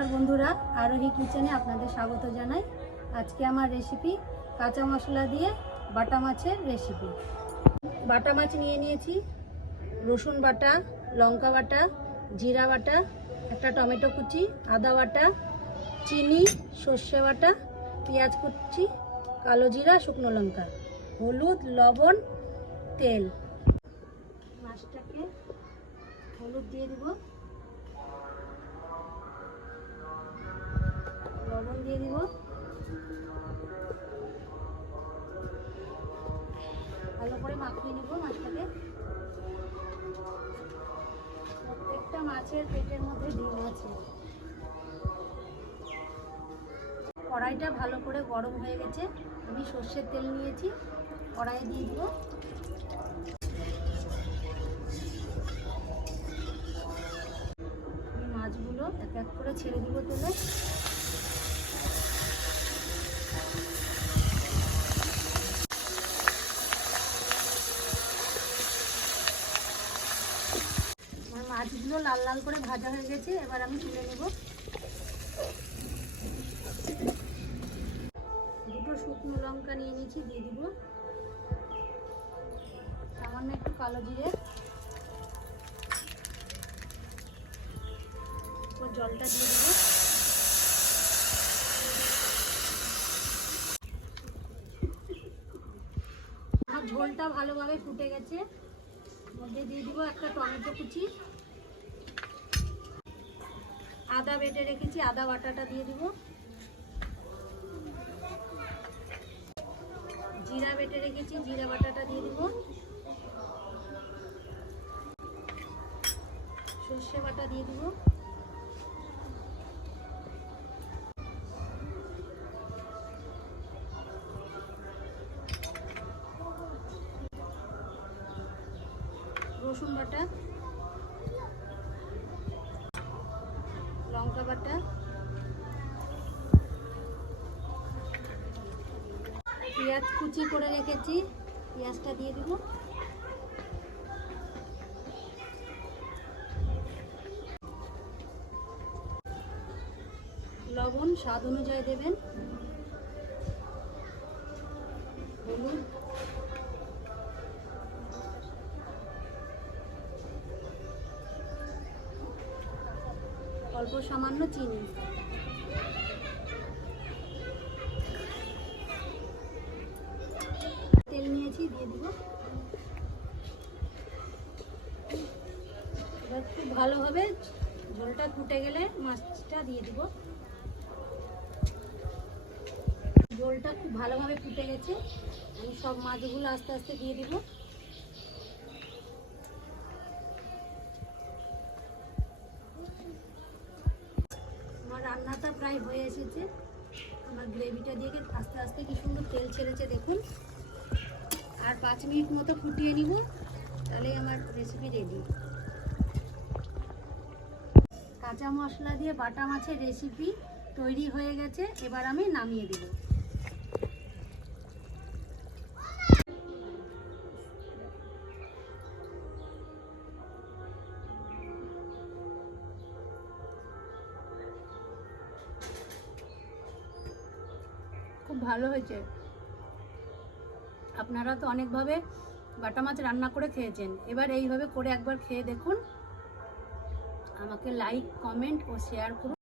নমস্কার বন্ধুরা, আরোহী কিচেনে আপনাদের স্বাগত জানাই। আজকে আমার রেসিপি কাঁচা মশলা দিয়ে বাটা মাছের রেসিপি বাটা মাছ নিয়ে নিয়েছি, রসুন বাটা, লঙ্কা বাটা, জিরা বাটা, একটা টমেটো কুচি, আদা বাটা, চিনি, সর্ষে বাটা, পেঁয়াজ কুচি, কালো জিরা, শুকনো লঙ্কা, হলুদ, লবণ, তেল। মাছটাকে হলুদ দিয়ে দিব। লবণ দিয়ে দিব। ভালো করে মাখিয়ে নিব মাছটাকে। প্রত্যেকটা মাছের পেটের মধ্যে ডিম আছে। কড়াইটা ভালো করে গরম হয়ে গেছে। আমি সর্ষের তেল নিয়েছি কড়াই দিয়ে দিব। মাছগুলো এক এক করে ছেড়ে দিব তেলে আমার মাছগুলো লাল লাল করে ভাজা হয়ে গেছে, এবার আমি তুলে নেব। দুটো শুকনো লঙ্কা নিয়ে নিয়েছি, দিয়ে দিব। সামান্য একটু কালো জিরে। জলটা দিয়ে দেবো। ঝোলটা ভালোভাবে ফুটে গেছে। মধ্যে দিয়ে দিব একটা টমেটো কুচি। আদা বেটে রেখেছি, আদা বাটাটা দিয়ে দিব। জিরা বেটে রেখেছি, জিরা বাটাটা দিয়ে দিব। সর্ষে বাটা দিয়ে দিব। রসুন বাটা। বাটা পেঁয়াজ কুচি করে রেখেছি পেঁয়াজটা দিয়ে দিব। লবণ স্বাদ অনুযায়ী দেবেন। হলুদ অল্প সামান্য চিনি। তেল নিয়েছি, দিয়ে দিব। এবার খুব ভালোভাবে ঝোলটা ফুটে গেলে মাছটা দিয়ে দিব। ঝোলটা খুব ভালোভাবে ফুটে গেছে। আমি সব মাছগুলো আস্তে আস্তে দিয়ে দিব। রান্নাটা প্রায় হয়ে এসেছে। আমার গ্রেভিটা দিয়ে আস্তে আস্তে কি সুন্দর তেল ছেড়েছে দেখুন। আর পাঁচ মিনিট মতো ফুটিয়ে নিব, তাহলেই আমার রেসিপি রেডি কাঁচা মশলা দিয়ে বাটা মাছের রেসিপি তৈরি হয়ে গেছে, এবার আমি নামিয়ে দেব। খুব ভালো হয়েছে। আপনারা তো অনেকভাবে বাটা মাছ রান্না করে খেয়েছেন। এবার এইভাবে করে একবার খেয়ে দেখুন। আমাকে লাইক কমেন্ট ও শেয়ার করুন।